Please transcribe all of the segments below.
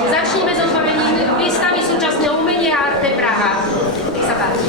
Začneme s otvorením výstavy súčasného umenia Arte Praha. Nech sa páči.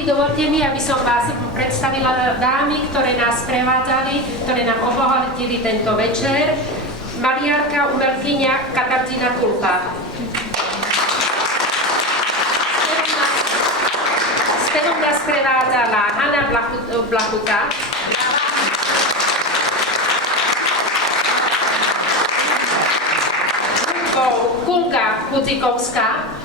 Dovolte mi, aby som vás predstavila dámy, ktoré nás prevádzali, ktoré nám obohatili tento večer. Maliarka, umelkyňa Katarzyna Kulpa. Spevom nás prevádzala Hanna Blachuta. Kulka Kudzikovská.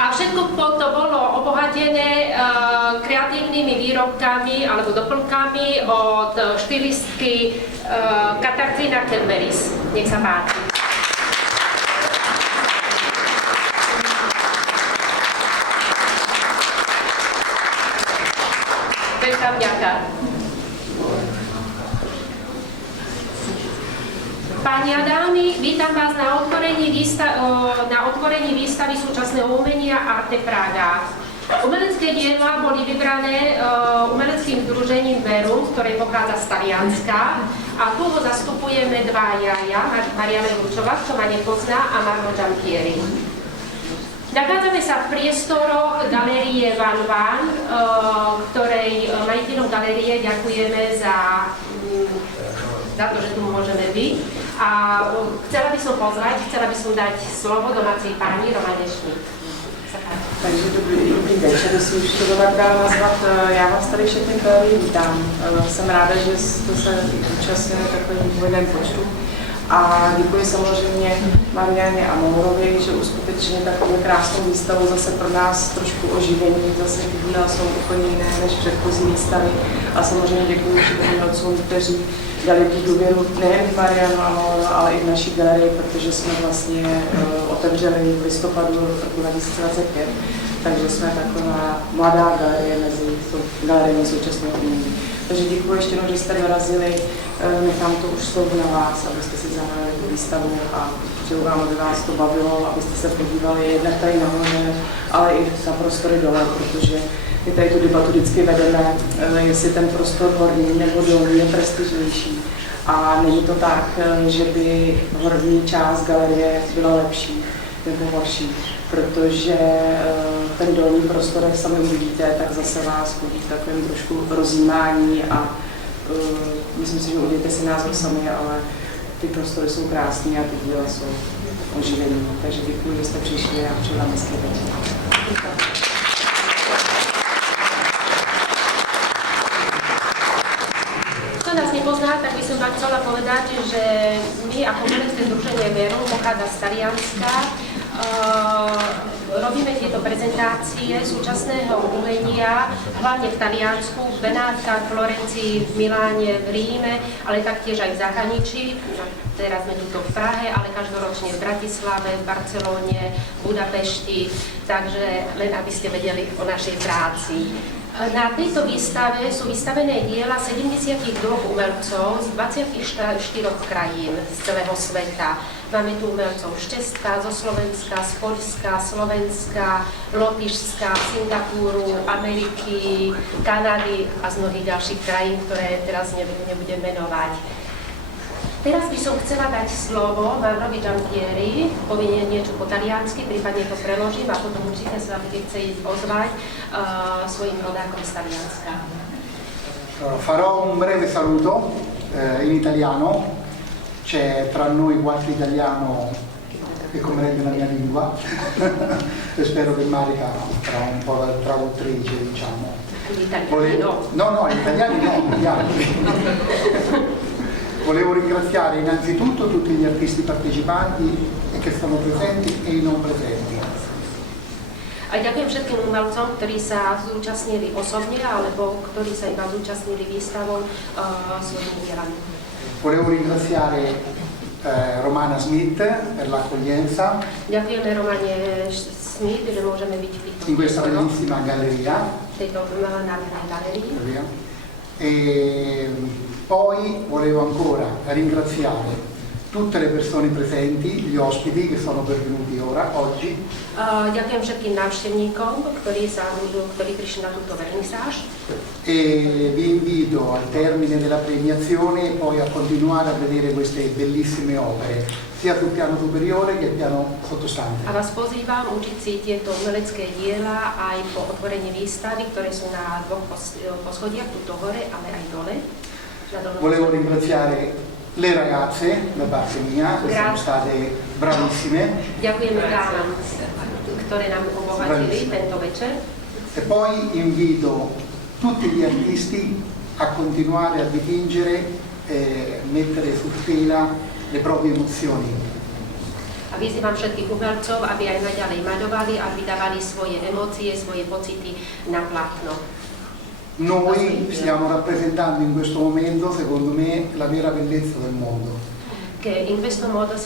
A všetko to bolo obohatené kreatívnymi výrobkami alebo doplnkami od štylistky Katarzyna Kelmeris. Nech sa páči. Veľká vďaka. Páni a dámy, vítam vás na otvorení výstavy súčasného umenia Arte Praha. Umelecké diela boli vybrané umeleckým združením Verum, ktoré pochádza z Talianska. A tu ho zastupujeme dvaja, Mariana Ručová, kto ma nepozná, a Marmo Giampieri. Nachádzame Nachádzame sa v priestoroch galérie Van Van, ktorej majiteľom galérie ďakujeme za to, že tu môžeme byť. A chcela by som dať slovo domácej pani Romane Schmidt. Takže dobrý večer, jestli už to tak dá nazvat. Já vás tady všechny velmi vítám. Jsem ráda, že jste se účastnili takovým dvojném počtu. A děkuji samozřejmě Marianě a Mourovi, že uskutečnili takovou krásnou výstavu, zase pro nás trošku oživení, zase ty díla jsou úplně jiné než předchozí výstavy. A samozřejmě děkuji všem umělcům, kteří dali tu důvěru nejen v Marianu a Mouro, ale i v naší galerii, protože jsme vlastně otevřeli v listopadu roku 2025. Takže jsme taková mladá galerie mezi galeriemi současného umění. Takže děkuji ještě jednou, že jste dorazili. Nechám to už slovo na vás, abyste si zahájili tu výstavu a přeju vám, aby vás to bavilo, abyste se podívali jednak tady nahoře, ale i na prostory dole, protože my tady tu debatu vždycky vedeme, jestli ten prostor horní nebo dolní je prestižnější. A není to tak, že by horní část galerie byla lepší nebo horší, protože ten dolní prostor, jak sami uvidíte, tak zase vás chodí v takovém trošku rozjímání a myslím si, že udělejte si názor sami, ale ty prostory jsou krásné a ty díla jsou oživení. Takže děkuji, že jste přišli a přeji vám hezký večer. Kto nás nepozná, tak by som vám chcela povedať, že my ako umelecké združenie Verum pochádza z Talianska. Robíme tieto prezentácie súčasného umenia, hlavne v Taliansku, v Benátkach, Florencii, v Miláne, v Ríme, ale taktiež aj v zahraničí. Teraz sme tu v Prahe, ale každoročne v Bratislave, v Barcelóne, v Budapešti, takže len aby ste vedeli o našej práci. Na tejto výstave sú vystavené diela 72 umelcov z 24 krajín z celého sveta. Máme tu umelcov z Česka, zo Slovenska, z Poľska, Slovenska, Lotyšska, Singapúru, Ameriky, Kanady a z mnohých ďalších krajín, ktoré teraz nebudem menovať. Teraz by som chcela dať slovo Maurovi Giampieri, povie niečo po taliansky, prípadne to preložím a potom určite sa budete chcieť ozvať svojim rodákom z Talianska. Farò un breve saluto in italiano. C'è tra noi qualche italiano che comprende la mia lingua e spero che Marica sarà un po' la traduttrice, diciamo. Gli italiani no. No, gli italiani no, gli altri. Volevo ringraziare innanzitutto tutti gli artisti partecipanti che sono presenti e i non presenti. A ďakujem všetkým umelcom, ktorí sa zúčastnili osobne alebo ktorí sa iba zúčastnili výstavou svojimi dielami. Volevo ringraziare Romana Schmidt per l'accoglienza in questa bellissima galleria. E poi volevo ancora ringraziare tutte le persone presenti, gli ospiti che sono pervenuti oggi. Ďakujem všetkým návštevníkom, ktorí prišli na túto vernisáž. E vi invito al termine della premiazione poi a continuare a vedere queste bellissime opere, sia sul piano superiore che piano sottostante. A vás pozývam učiť si tieto umelecké diela aj po otvorení výstavy, ktoré sú na dvoch poschodiach, tuto hore, ale aj dole. Volevo ringraziare le ragazze da parte mia, che sono state bravissime. Ďakujeme dámam, ktoré nám obohatili tento večer. E poi invito tutti gli artisti a continuare a dipingere e mettere su tela le proprie emozioni. A vyzývam všetkých umelcov, aby aj naďalej maľovali a vydávali svoje emócie, svoje pocity na plátno. Noi stiamo rappresentando in questo momento, secondo me, la vera bellezza del mondo. In questo modo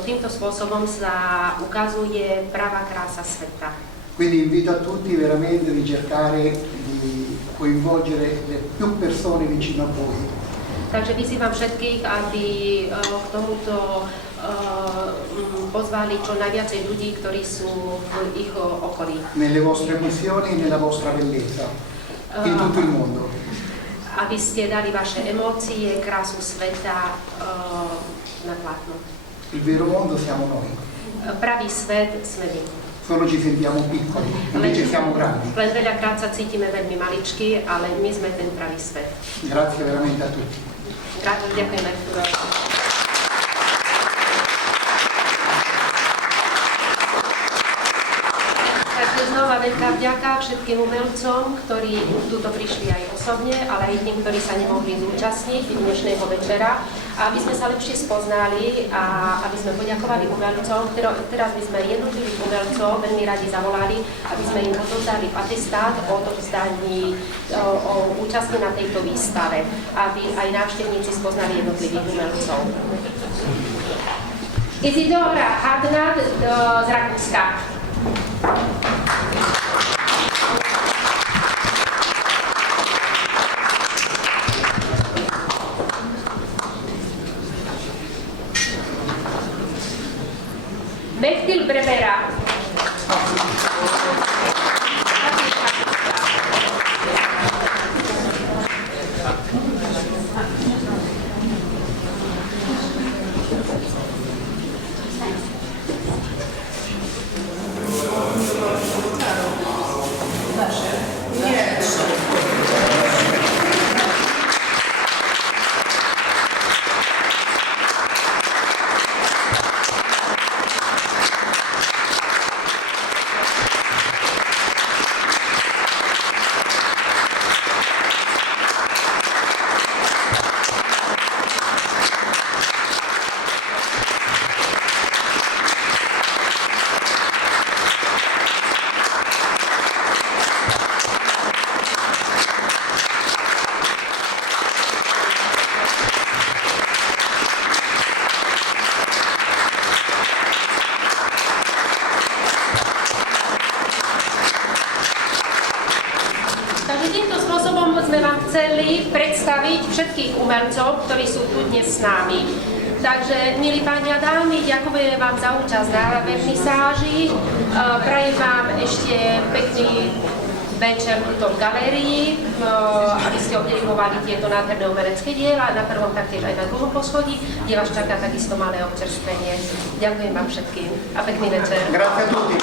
týmto spôsobom sa ukazuje pravá krása sveta. Quindi invito a tutti veramente di cercare di coinvolgere le più persone vicino a voi. Takže vyzývam všetkých, aby k tomuto pozvali čo najviacej ľudí, ktorí sú v ich okolí. Nelle vostre emozioni e nella vostra bellezza. In tutto il mondo. Aby ste dali vaše emócie, krásu sveta na plátno. Il vero mondo siamo noi. Pravý svet sme my. solo ci sentiamo piccoli, invece siamo grandi. Len veľakrát sa cítime veľmi maličky, ale my sme ten pravý svet. Grazie veramente a tutti. Ďakujeme. Takže znova veľká vďaka všetkým umelcom, ktorí tuto prišli aj osobne, ale aj tým, ktorí sa nemohli zúčastniť dnešného večera, aby sme sa lepšie spoznali a aby sme poďakovali umelcom. Teraz by sme jednotlivých umelcov veľmi radi zavolali, aby sme im odovzdali atestát o odovzdaní o účasti na tejto výstave, aby aj návštevníci spoznali jednotlivých umelcov. Izidora Hadnad z Rakúska. Mehtil Brevera. Chceli predstaviť všetkých umelcov, ktorí sú tu dnes s nami. Takže, milí páni a dámy, ďakujeme vám za účasť na vernisáži. Prajem vám ešte pekný večer v galérii, aby ste obdivovali tieto nádherné umelecké diela, na prvom taktiež aj na druhom poschodí, kde vás čaká takisto malé občerstvenie. Ďakujem vám všetkým a pekný večer. Grazie a tutti.